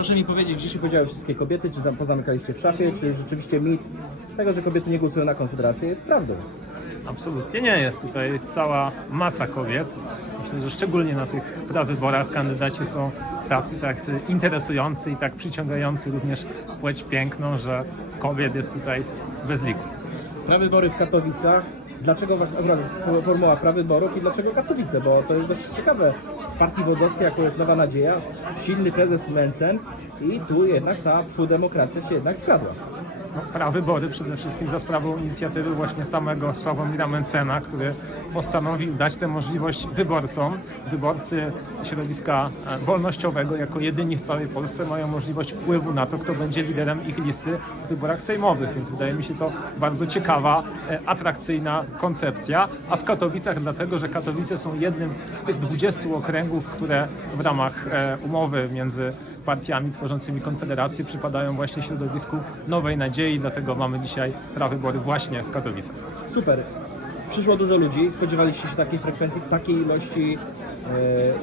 Proszę mi powiedzieć, gdzie się podziały wszystkie kobiety, czy zam- pozamykaliście w szafie, czy rzeczywiście mit tego, że kobiety nie głosują na Konfederację jest prawdą? Absolutnie nie jest tutaj cała masa kobiet. Myślę, że szczególnie na tych prawyborach kandydaci są tacy, tacy interesujący i tak przyciągający również płeć piękną, że kobiet jest tutaj bez liku. Prawybory w Katowicach. Dlaczego formuła prawyborów i dlaczego Katowice? Bo to jest dość ciekawe. W partii wodzowskiej, jaką jest Nowa Nadzieja, silny prezes Mencen i tu jednak ta demokracja się jednak wkradła. No, prawybory przede wszystkim za sprawą inicjatywy właśnie samego Sławomira Mencena, który postanowił dać tę możliwość wyborcom. Wyborcy środowiska e, wolnościowego jako jedyni w całej Polsce mają możliwość wpływu na to, kto będzie liderem ich listy w wyborach sejmowych, więc wydaje mi się to bardzo ciekawa, e, atrakcyjna koncepcja. A w Katowicach dlatego, że Katowice są jednym z tych 20 okręgów, które w ramach e, umowy między partiami tworzącymi Konfederację przypadają właśnie środowisku Nowej Nadziei, dlatego mamy dzisiaj prawybory właśnie w Katowicach. Super. Przyszło dużo ludzi, spodziewaliście się takiej frekwencji, takiej ilości,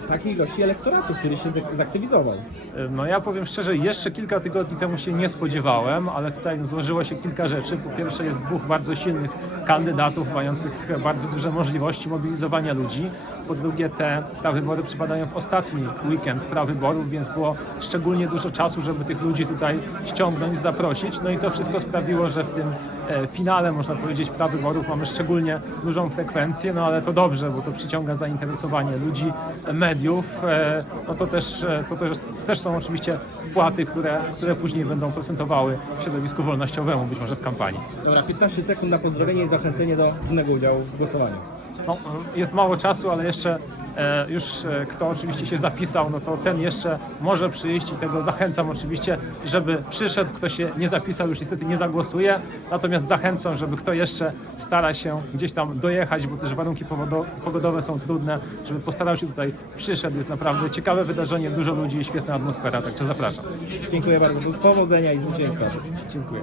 e, takiej ilości elektoratu, który się zak- zaktywizował. No ja powiem szczerze, jeszcze kilka tygodni temu się nie spodziewałem, ale tutaj złożyło się kilka rzeczy. Po pierwsze jest dwóch bardzo silnych kandydatów, mających bardzo duże możliwości mobilizowania ludzi. Po drugie te prawybory przypadają w ostatni weekend prawyborów, więc było szczególnie dużo czasu, żeby tych ludzi tutaj ściągnąć, zaprosić. No i to wszystko sprawiło, że w tym e, finale, można powiedzieć, prawyborów mamy szczególnie dużą frekwencję, no ale to dobrze, bo to przyciąga zainteresowanie ludzi, mediów. E, No to też, e, to też, też są oczywiście wpłaty, które, które później będą procentowały środowisku wolnościowemu, być może w kampanii. Dobra, 15 sekund na pozdrowienie i zachęcenie do czynnego udziału w głosowaniu. No, jest mało czasu, ale jeszcze e, już e, kto oczywiście się zapisał, no to ten jeszcze może przyjść i tego zachęcam oczywiście, żeby przyszedł. Kto się nie zapisał, już niestety nie zagłosuje. Natomiast zachęcam, żeby kto jeszcze stara się gdzieś tam dojechać, bo też warunki pogodowe są trudne, żeby postarał się tutaj przyszedł. Jest naprawdę ciekawe wydarzenie, dużo ludzi i świetna atmosfera, także zapraszam. Dziękuję bardzo. Powodzenia i zwycięstwa. Dziękuję.